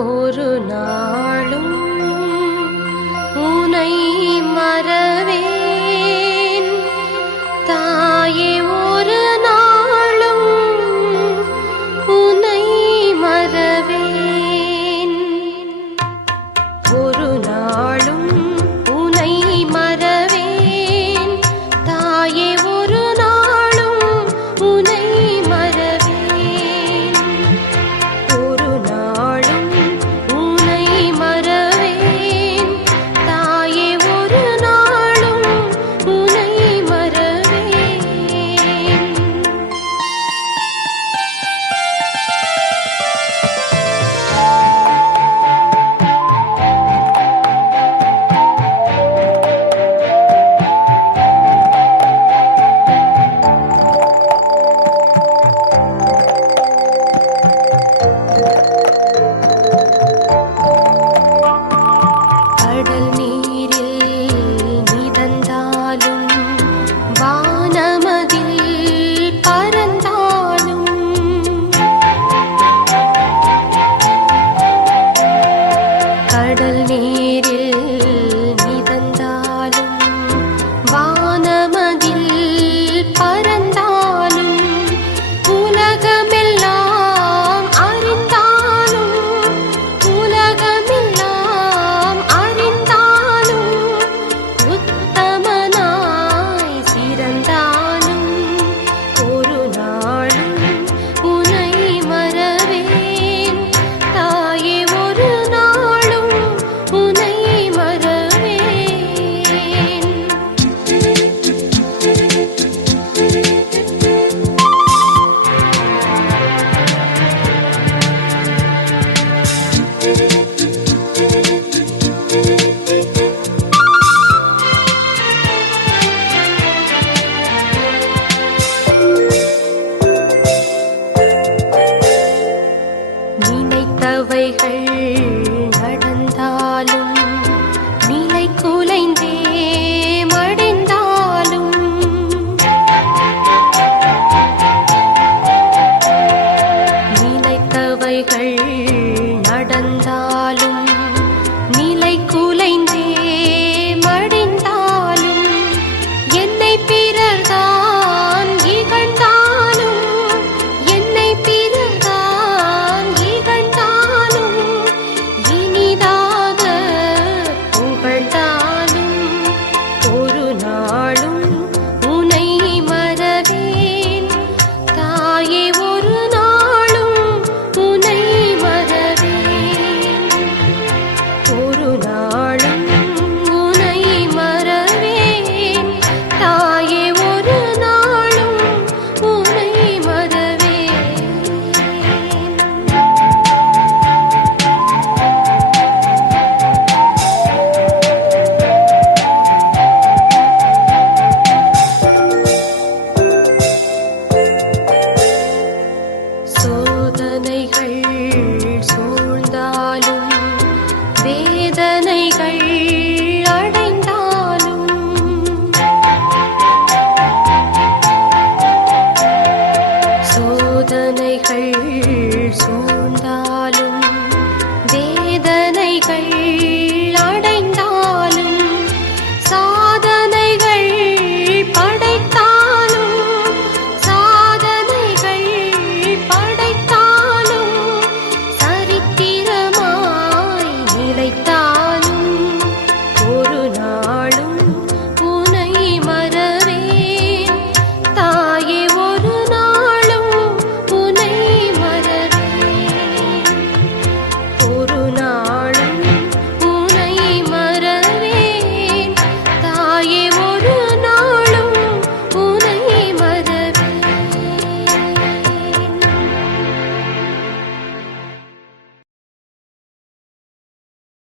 ஒரு நாளும் Hãy